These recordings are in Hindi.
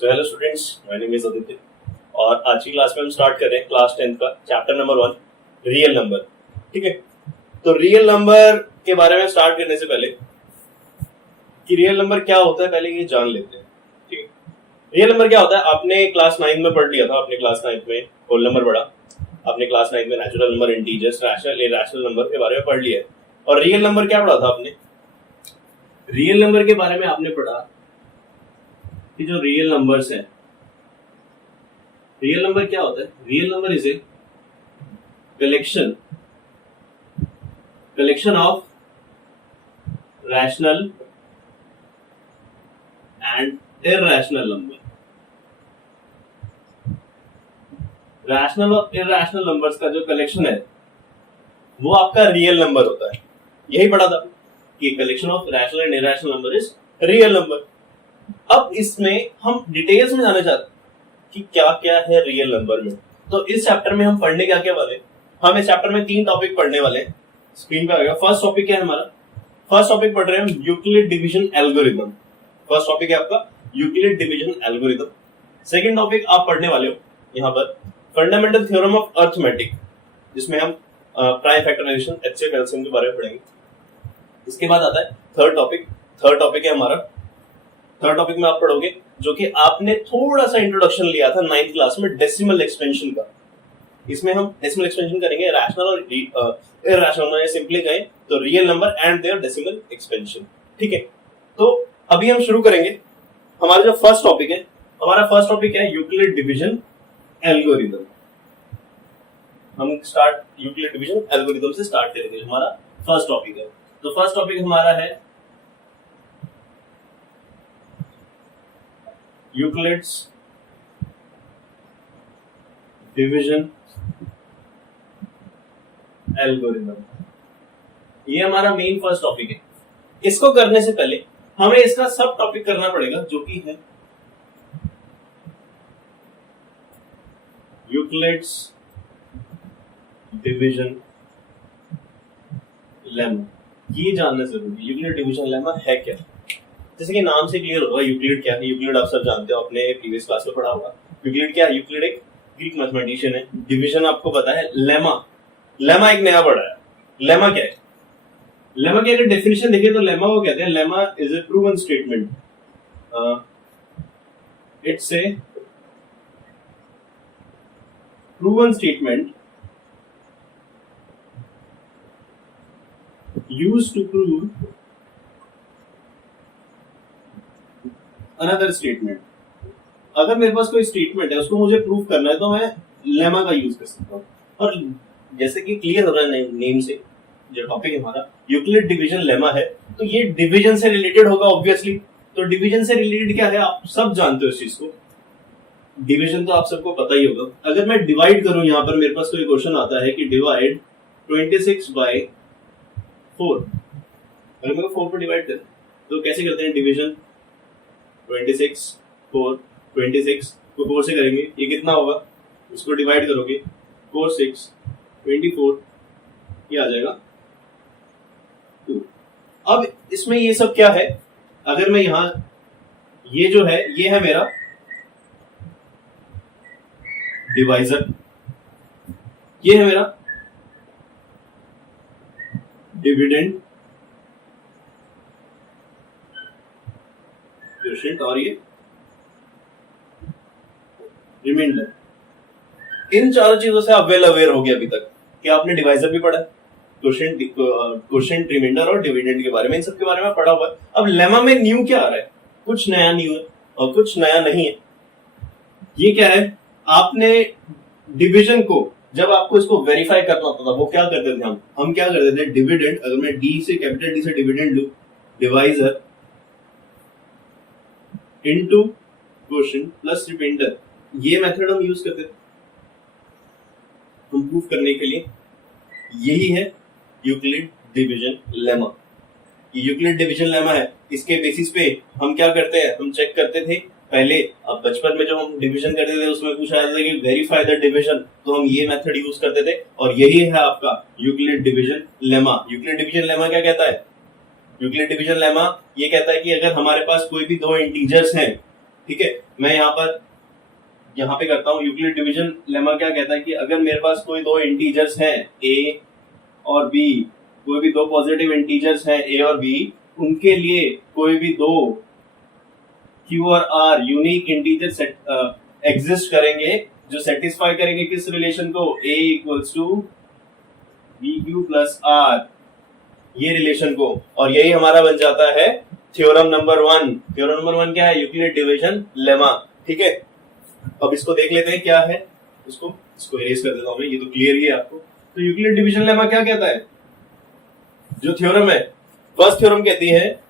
So hello students, my name is Aditya और आज की क्लास में हम स्टार्ट कर रहे हैं क्लास 10th का चैप्टर नंबर 1 रियल नंबर। ठीक है, तो रियल नंबर के बारे में स्टार्ट करने से पहले कि रियल नंबर क्या होता है पहले ये जान लेते हैं। ठीक है, रियल नंबर क्या होता है आपने क्लास 9 में पढ़ लिया था। आपने क्लास 9 में होल नंबर पढ़ा, आपने क्लास 9 में natural number, integers, rational, irrational number के बारे में पढ़ लिया है। और रियल नंबर क्या पढ़ा था आपने? रियल नंबर के बारे में आपने पढ़ा कि जो रियल नंबर्स हैं, रियल नंबर क्या होता है? Real number is a collection of rational and irrational number. Rational और इरैशनल नंबर्स का जो कलेक्शन है वो आपका रियल नंबर होता है। यही पढ़ा था कि collection of rational and irrational number is real number. अब इसमें हम डिटेल्स में जाना चाहते हैं कि क्या क्या है रियल नंबर में। तो इस चैप्टर में हम पढ़ने क्या क्या वाले, हम इस चैप्टर में 3 टॉपिक पढ़ने वाले हैं। स्क्रीन पे आ गया। फर्स्ट टॉपिक क्या है हमारा? फर्स्ट टॉपिक पढ़ रहे हैं हम Euclid division algorithm. First topic है आपका Euclid division algorithm. Second topic आप पढ़ने वाले हो यहाँ पर फंडामेंटल थ्योरम ऑफ अरिथमेटिक, जिसमें हम प्राइम फैक्टराइजेशन, एचसीएफ, एलसीएम के बारे में पढ़ेंगे। इसके बाद आता है थर्ड टॉपिक है हमारा। थर्ड टॉपिक में आप पढ़ोगे जो कि आपने थोड़ा सा इंट्रोडक्शन लिया था 9th क्लास में, डेसिमल एक्सपेंशन का। इसमें हम डेसिमल एक्सपेंशन करेंगे रैशनल और इरैशनल, सिंपली कहें तो real number and their decimal expansion. ठीक है, तो अभी हम शुरू करेंगे हमारा जो फर्स्ट टॉपिक है। हमारा फर्स्ट टॉपिक है यूक्लिड डिवीजन एल्गोरिथम। हम यूक्लिड डिवीजन एल्गोरिथम से स्टार्ट करेंगे। हमारा फर्स्ट टॉपिक है, तो फर्स्ट टॉपिक हमारा है यूक्लिड्स डिवीजन एल्गोरिथम। ये हमारा मेन फर्स्ट टॉपिक है। इसको करने से पहले हमें इसका सब टॉपिक करना पड़ेगा जो कि है यूक्लिड्स डिवीजन लेमा। ये जानना जरूरी है यूक्लिड डिवीजन लेमा है क्या। जैसे कि नाम से क्लियर होगा यूक्लिड क्या है। यूक्लिड आप सब जानते हो, अपने प्रीवियस क्लास में पढ़ा होगा। यूक्लिड क्या है? यूक्लिड एक ग्रीक मैथमेटिशियन है। डिवीजन आपको पता है लेमा एक नया वर्ड है। लेमा क्या है? लेमा की अगर डेफिनेशन देखें तो लेमा को कहते हैं, lemma is a proven statement. It's a proven statement used to prove another statement। अगर मेरे पास कोई स्टेटमेंट है उसको मुझे प्रूव करना है तो मैं लेमा का यूज कर सकता हूँ। और जैसे कि क्लियर हो रहा है नेम से, जो टॉपिक हमारा यूक्लिड डिवीजन लेमा है, तो ये डिवीजन से रिलेटेड होगा ऑब्वियसली। तो डिवीजन से रिलेटेड क्या है आप सब जानते हो इस चीज को। डिवीजन तो आप सबको पता ही होगा। अगर मैं डिवाइड करूं, यहाँ पर मेरे पास कोई क्वेश्चन आता है कि डिवाइड 26 by 4, अगर मेरे को 4 पर डिवाइड करें तो कैसे करते हैं डिवीजन? 26 को 4 से करेंगे, ये कितना होगा? उसको डिवाइड करोगे 4 6 24, ये आ जाएगा 2। अब इसमें ये सब क्या है? अगर मैं यहां, ये जो है ये है मेरा डिवाइजर, ये है मेरा डिविडेंड क्वोशिएंट, और ये रिमाइंडर। इन चारों चीजों से आप वेल अवेयर हो गए अभी तक कि आपने डिवाइजर भी पढ़ा, क्वोशिएंट, रिमाइंडर और डिविडेंड के बारे में, इन सब के बारे में पढ़ा हुआ है। अब लेमा में न्यू क्या आ रहा है? कुछ नया न्यू है और कुछ नया नहीं है। ये क्या है? आपने डिवीजन को, जब आपको इसको वेरीफाई करना होता था वो क्या करते थे हम क्या करते थे? डिविडेंड, अगर मैं कैपिटल डी से डिविडेंड लूं, divisor into quotient plus remainder, ये मेथड हम यूज करते थे हम प्रूफ करने के लिए। यही है यूक्लिड डिवीजन लेमा। ये यूक्लिड डिवीजन लेमा है। इसके बेसिस पे हम क्या करते हैं? हम चेक करते थे पहले। अब बचपन में जब हम डिवीजन करते थे उसमें पूछा जाता था कि वेरीफाई द डिवीजन, तो हम ये मेथड यूज करते थे और यही है आपका Euclid division lemma. Euclid division lemma क्या कहता है? यूक्लिड डिवीजन लेमा ये कहता है कि अगर हमारे पास कोई भी 2 इंटीजर्स हैं, ठीक है, मैं यहाँ पे करता हूँ यूक्लिड डिवीजन लेमा क्या कहता है कि अगर मेरे पास कोई दो इंटीजर्स हैं a और b, कोई भी दो पॉजिटिव इंटीजर्स हैं a और b, उनके लिए कोई भी दो q और r यूनिक इंटीजर एग्जिस्ट करेंगे जो सेटिस्फाई करेंगे किस रिलेशन को, a equals to bq plus r, ये रिलेशन को, और यही हमारा बन जाता है थ्योरम नंबर 1। थ्योरम नंबर 1 क्या है, यूक्लिड डिवीजन लेमा। ठीक है, अब इसको देख लेते हैं क्या है, इसको इरेज कर देता हूं मैं, ये तो क्लियर ही है आपको। तो यूक्लिड डिवीजन लेमा क्या कहता है, जो थ्योरम है, फर्स्ट थ्योरम कहती है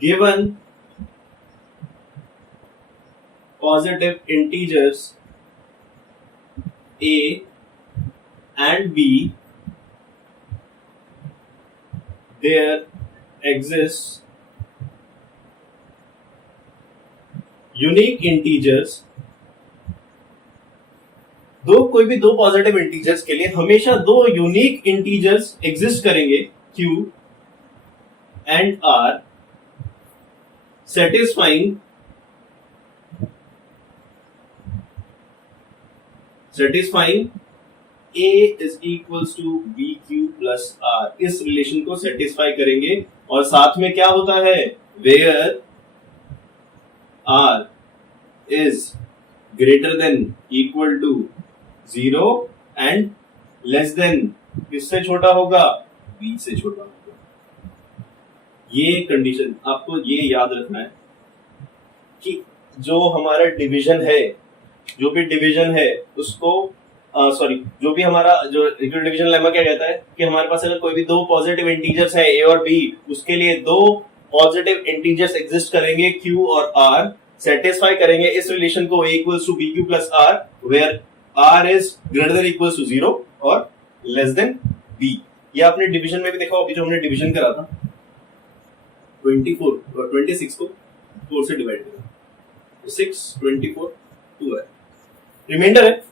given positive integers a and b, there exists unique integers, कोई भी दो पॉजिटिव इंटीजर्स के लिए हमेशा दो यूनिक इंटीजर्स एग्जिस्ट करेंगे q and r, satisfying a is equals to bq plus r, इस रिलेशन को सेटिस्फाई करेंगे। और साथ में क्या होता है, where r is greater than equal to 0 and less than, किससे छोटा होगा, b से छोटा होगा। ये कंडीशन आपको ये याद रखना है कि जो हमारा डिवीजन है, जो भी डिवीजन है उसको जो भी हमारा जो यूक्लिड डिवीजन लेमा क्या कहता है कि हमारे पास अगर कोई भी दो पॉजिटिव इंटीजर्स है a और b, उसके लिए दो पॉजिटिव इंटीजर्स एग्जिस्ट करेंगे q और r, सेटिस्फाई करेंगे इस रिलेशन को a equals to bq plus r, where r is greater than equals to 0 और लेस देन b। ये आपने डिवीजन में भी देखा, अभी जो हमने डिवीजन करा था 24 और 26 को 4 से डिवाइड करा, 6 24 2 है, रिमाइंडर है।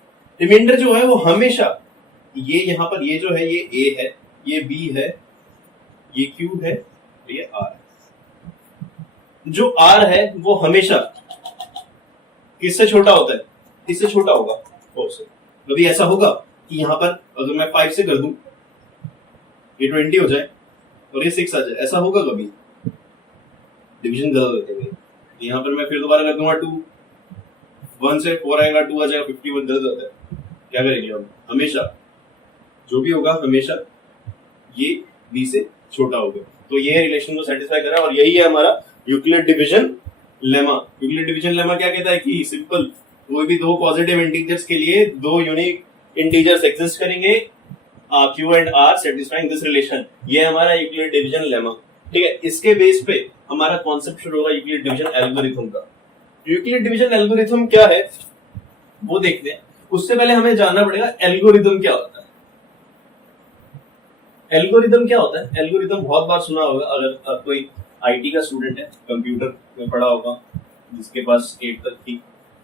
रिमाइंडर जो है वो हमेशा ये यहाँ पर ये जो है ये a है, ये b है, ये q है, ये r है। जो r है वो हमेशा किससे छोटा होता है, किससे छोटा होगा, 4 से। कभी ऐसा होगा कि यहाँ पर अगर मैं 5 से कर दूं ये 20 हो जाए और ये 6 आ जाए, ऐसा होगा कभी, डिवीजन गलत होते हैं। यहाँ पर मैं फिर दोबारा कर दूंगा 2, 1 से 4 आएगा, 2 आ जाएगा, 51 गलत होता है। क्या करेंगे हम, हमेशा जो भी होगा हमेशा ये b से छोटा होगा। तो ये रिलेशन को सेटिस्फाई कर रहा है और यही है हमारा Euclid division lemma. Euclid division lemma क्या कहता है कि सिंपल, कोई भी दो पॉजिटिव इंटीजर्स के लिए दो यूनिक इंटीजर्स एग्जिस्ट करेंगे q and r, satisfying this relation. ये हमारा यूक्लिड डिवीजन लेमा। ठीक है, इसके बेस पे हमारा कॉन्सेप्ट शुरू होगा यूक्लिड डिवीजन एल्गोरिथम का। यूक्लिड डिवीजन एल्गोरिथम क्या है वो देखते हैं। उससे पहले हमें जानना पड़ेगा एल्गोरिथम क्या होता है। एल्गोरिथम क्या होता है, एल्गोरिथम बहुत बार सुना होगा, अगर आप कोई आईटी का स्टूडेंट है, कंप्यूटर में पढ़ा होगा, जिसके पास 8 तक की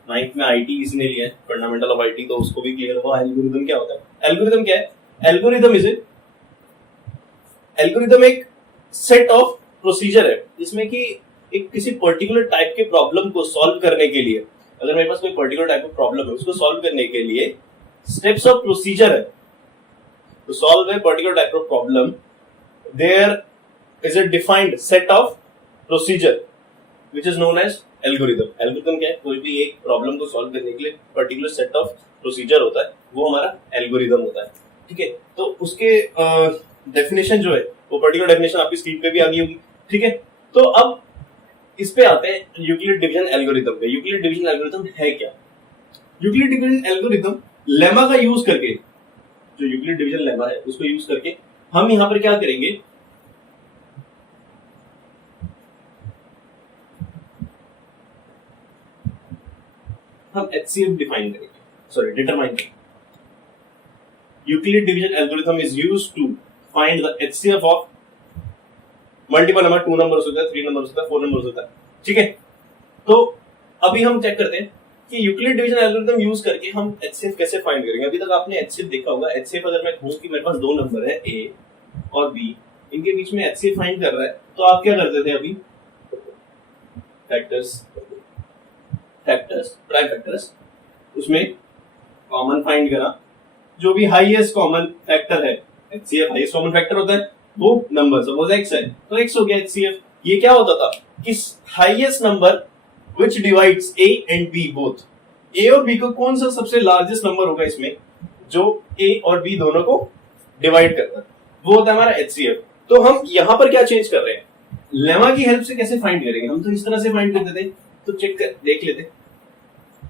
9th में आईटी इसने लिया है, फंडामेंटल ऑफ आईटी, तो उसको भी क्लियर होगा एल्गोरिथम क्या होता है। एल्गोरिथम क्या है, एल्गोरिथम एक सेट ऑफ प्रोसीजर है जिसमें कि एक किसी पर्टिकुलर टाइप के प्रॉब्लम को सॉल्व करने के लिए, अगर मेरे पास कोई पर्टिकुलर टाइप ऑफ प्रॉब्लम है उसको सॉल्व करने के लिए स्टेप्स ऑफ प्रोसीजर है। To solve a particular type of problem, there is a defined set of procedure which is known as algorithm. Algorithm क्या है, कोई भी एक प्रॉब्लम को सॉल्व करने के लिए पर्टिकुलर सेट ऑफ प्रोसीजर होता है, वो हमारा एल्गोरिथम होता है। ठीक है, तो उसके डेफिनेशन जो है वो पर्टिकुलर डेफिनेशन आपकी स्क्रीन पे भी आ गई होगी। ठीक है, तो अब इस पे आते हैं यूक्लिड डिवीजन एल्गोरिथम पे। यूक्लिड डिवीजन एल्गोरिथम है क्या? यूक्लिड डिवीजन एल्गोरिथम लेमा का यूज करके, जो यूक्लिड डिवीजन लेमा है उसको यूज करके हम यहां पर क्या करेंगे, हम HCF डिफाइन करेंगे, सॉरी डिटरमाइन करेंगे। Euclid division algorithm is used to find the HCF of multiple number, 2 number हो सकता है, 3 नंबर हो सकता है, 4 नंबर हो सकता है। ठीक है, तो अभी हम चेक करते हैं कि यूक्लिड डिवीजन एल्गोरिथम यूज करके हम HCF कैसे फाइंड करेंगे। अभी तक आपने HCF देखा होगा। HCF अगर मैं कहूं कि मेरे पास दो नंबर है A और B, इनके बीच में HCF फाइंड कर रहा है, तो आप क्या करते थे, अभी फैक्टर्स प्राइम फैक्टर्स, उसमें कॉमन फाइंड करा, जो भी हाईएस्ट कॉमन फैक्टर है, एचसीएफ हाईएस्ट कॉमन फैक्टर होता है, वो नंबर सपोज x है तो x हो गया एचसीएफ। ये क्या होता था कि highest number which divides a and b both, a और b को कौन सा सबसे लार्जेस्ट नंबर होगा इसमें जो a और b दोनों को डिवाइड करता है, वो होता है हमारा एचसीएफ। तो हम यहां पर क्या चेंज कर रहे हैं, लेमा की हेल्प से कैसे फाइंड करेंगे, हम तो इस तरह से फाइंड करते थे, तो चेक कर देख लेते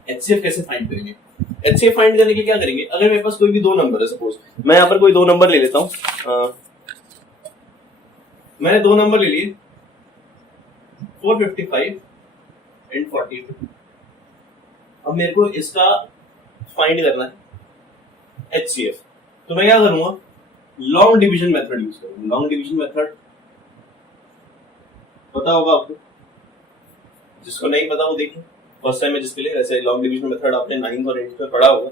एचसीएफ कैसे फाइंड करेंगे। एचसीएफ फाइंड करने के लिए क्या करेंगे, अगर मेरे पास कोई भी दो नंबर है, सपोज मैं यहां पर कोई दो नंबर ले लेता हूं, मैंने दो नंबर ले लिए 455 एंड 42। अब मेरे को इसका फाइंड करना है एचसीएफ, तो मैं क्या करूंगा, लॉन्ग डिवीजन मेथड यूज करूंगा। लॉन्ग डिवीजन मेथड पता होगा आपको, जिसको नहीं पता वो देख लो, फर्स्ट टाइम है जिसके लिए, ऐसे लॉन्ग डिवीजन मेथड आपने 9th और 8th में पढ़ा होगा।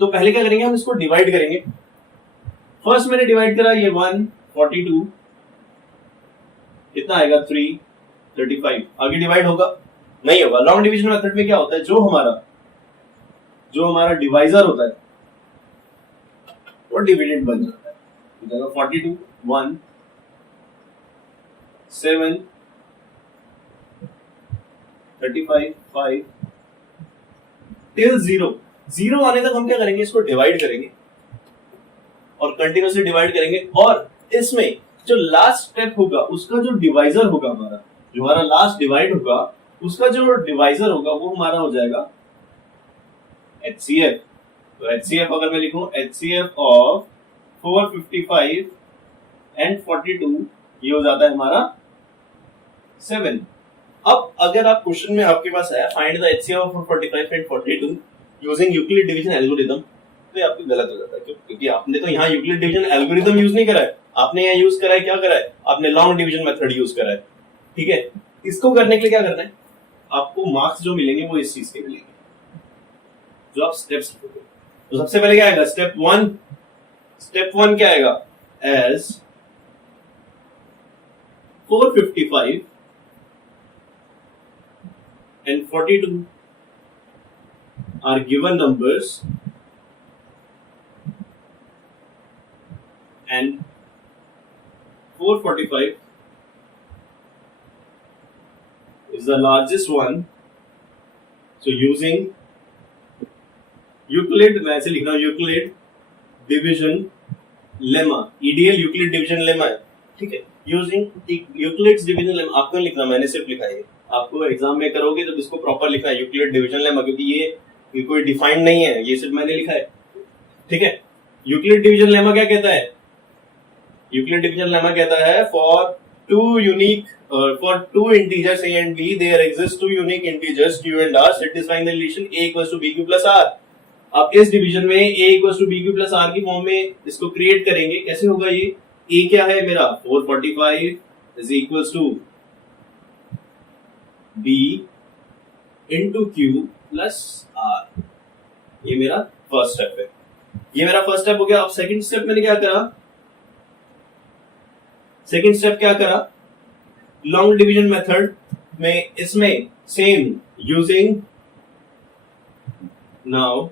तो पहले क्या करेंगे, हम इसको डिवाइड करेंगे। फर्स्ट मैंने डिवाइड करा, ये 142 कितना आएगा 335, आगे डिवाइड होगा नहीं होगा। लॉन्ग डिवीजन मेथड में क्या होता है, जो हमारा डिवाइजर होता है वो डिविडेंड बन जाता है। 42 1 7 35 5 टिल 0 आने तक हम क्या करेंगे, इसको डिवाइड करेंगे और कंटिन्यूसली डिवाइड करेंगे, और इसमें जो लास्ट स्टेप होगा उसका जो डिवाइजर होगा हमारा, जो हमारा लास्ट डिवाइड होगा उसका जो डिवाइजर होगा वो हमारा हो जाएगा एचसीएफ। तो एचसीएफ अगर मैं लिखूं, एचसीएफ ऑफ 455 एंड 42, ये हो जाता है हमारा 7। अब अगर आप क्वेश्चन में आपके पास है find the HCF of 445 and 42 using Euclid division algorithm, तो ये आपको गलत हो जाता है। क्योंकि आपने तो यहाँ यूक्लिड डिवीजन एल्गोरिथम यूज नहीं करा है, आपने यहाँ यूज करा है, क्या करा है, आपने लॉन्ग डिवीजन मेथड यूज करा है। ठीक है, इसको करने के लिए क्या करना है, आपको मार्क्स जो मिलेंगे वो इस चीज के मिलेंगे, जो आप स्टेप्स लिखोगे। तो सबसे पहले क्या आएगा, स्टेप वन क्या आएगा, as 455 and 42 are given numbers and 445 is the largest one, so using Euclid, मैं ऐसे लिख रहा हूं, Euclid division lemma, EDL Euclid division lemma है। ठीक है, यूजिंग यूक्लिड्स डिवीजन लेमा आपको लिखना, मैंने सिर्फ लिखा है, आपको एग्जाम में करोगे तो इसको प्रॉपर लिखना है यूक्लिड डिवीजन लेमा, क्योंकि ये कोई डिफाइंड नहीं है, ये सिर्फ मैंने लिखा है। ठीक है, यूक्लिड डिवीजन लेमा क्या कहता है, यूक्लिड डिवीजन लेमा कहता है for two integers a and b there exist two unique integers q and r satisfying the relation a equals to bq plus r। अब इस डिवीजन में a equals to bq plus r की फॉर्म में इसको क्रिएट करेंगे। कैसे होगा ये, a क्या है मेरा 445 is equals to b into q plus r, ये मेरा फर्स्ट स्टेप है, ये मेरा फर्स्ट स्टेप हो गया। अब सेकंड स्टेप मैंने क्या करा, सेकंड स्टेप क्या करा, लॉन्ग डिवीजन मेथड में इसमें सेम यूजिंग, नाउ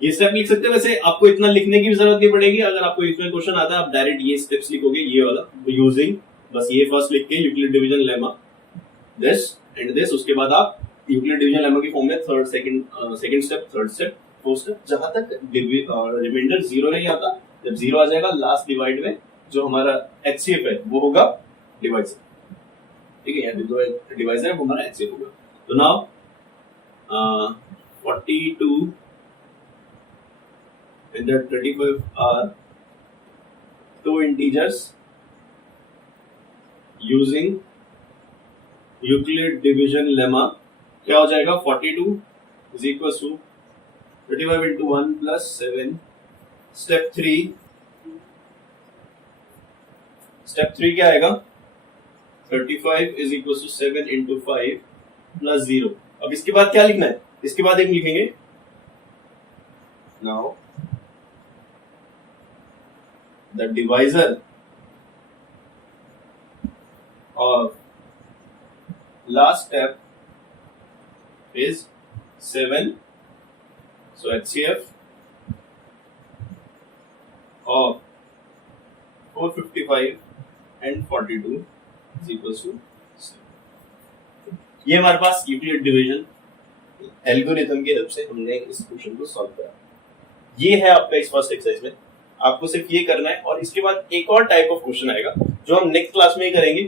ये स्टेप लिख सकते हैं। वैसे आपको इतना लिखने की भी जरूरत नहीं पड़ेगी, अगर आपको इसमें क्वेश्चन आता है आप डायरेक्ट ये स्टेप्स लिखोगे, ये वाला यूजिंग, बस ये फर्स्ट लिख के Euclid division lemma this and this, उसके बाद आप यूक्लिड डिवीजन लेमा की फॉर्म में second step, third step, fourth step, जहां तक रिमाइंडर 0 नहीं आता, जब 0 आ जाएगा लास्ट डिवाइड में जो हमारा एचसीएफ है वो होगा डिवाइजर। ठीक है, यहाँ जो डिवाइजर है वो हमारा एचसीएफ होगा। तो now 42 and the 35 are two integers using Euclid division lemma, क्या हो जाएगा 42 is equals to 35 into 1 plus 7। Step 3 क्या आएगा, 35 is equals to 7 into 5 plus 0। अब इसके बाद क्या लिखना है, इसके बाद एक लिखेंगे, now the divisor of last step is 7. So HCF of 455 and 42 is equals to 7. ये हमारे पास यूक्लिड डिवीजन एल्गोरिथम की हेल्प से हमने इस क्वेश्चन को सॉल्व करा। ये है आपका इस फर्स्ट एक्सरसाइज में, आपको सिर्फ ये करना है। और इसके बाद एक और टाइप ऑफ क्वेश्चन आएगा जो हम नेक्स्ट क्लास में ही करेंगे,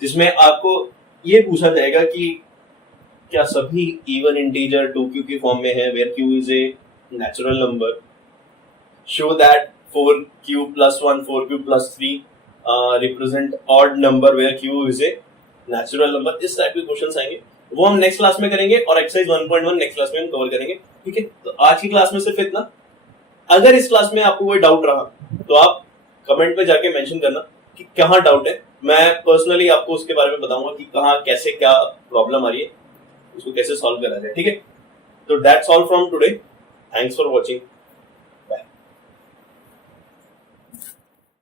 जिसमें आपको ये पूछा जाएगा कि क्या सभी इवन इंटीजर 2q की फॉर्म में है, where q is a natural number, show that 4q plus 1 4q plus 3 represent odd number where q is a natural number. इस टाइप के क्वेश्चंस आएंगे, वो हम नेक्स्ट क्लास में करेंगे और एक्सरसाइज 1.1 नेक्स्ट क्लास में हम कवर करेंगे। ठीक है, तो आज की क्लास में सिर्फ इतना। अगर इस क्लास में आपको कोई डाउट रहा तो आप कमेंट पे जाके मेंशन करना कि कहाँ डाउट है, मैं पर्सनली आपको उसके बारे में बताऊंगा कि कहाँ कैसे क्या प्रॉब्लम आ रही है, उसको कैसे सॉल्व करा जाए। ठीक है, तो that's all from today, thanks for watching.